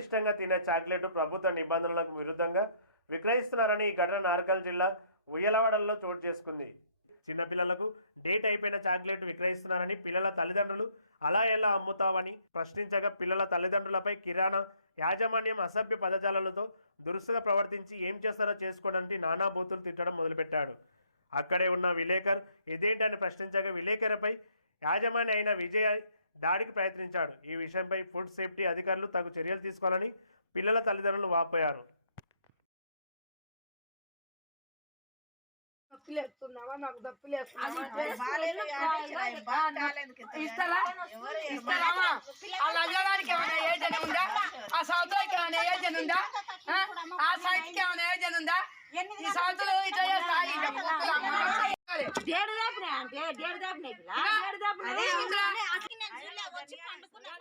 ఇష్టంగా తినే చాక్లెట్ ప్రభుత్వ నిబంధనలకు విరుద్ధంగా విక్రయిస్తున్నారని ఈ ఘటన నార్కల్ జిల్లా ఉయ్యలవాడల్లో చోటు చేసుకుంది. చిన్నపిల్లలకు డేట్ అయిపోయిన చాక్లెట్ విక్రయిస్తున్నారని పిల్లల తల్లిదండ్రులు అలా ఎలా అమ్ముతావని ప్రశ్నించగా పిల్లల తల్లిదండ్రులపై కిరాణా యాజమాన్యం అసభ్య పదజాలలతో దురుసుగా ప్రవర్తించి ఏం చేస్తారో చేసుకోవడానికి నానా బూతులు తిట్టడం మొదలుపెట్టాడు. అక్కడే ఉన్న విలేకర్ ఇదేంటని ప్రశ్నించగా విలేకరుపై యాజమాన్య అయిన విజయ్ దాడికి ప్రయత్నించాడు. ఈ విషయంపై ఫుడ్ సేఫ్టీ అధికారులు తగు చర్యలు తీసుకోవాలని పిల్లల తల్లిదండ్రులు వాపోయారు. ఆ సంవత్సరానికి ఏమైనా ఏజెన్ ఉందా? ఆ? సైట్కి ఏమైనా ఏజెన్ ఉందా? ఈ సంవత్సరం ఇట్లా చేస్తా అంటే వచ్చి పండుకున్నా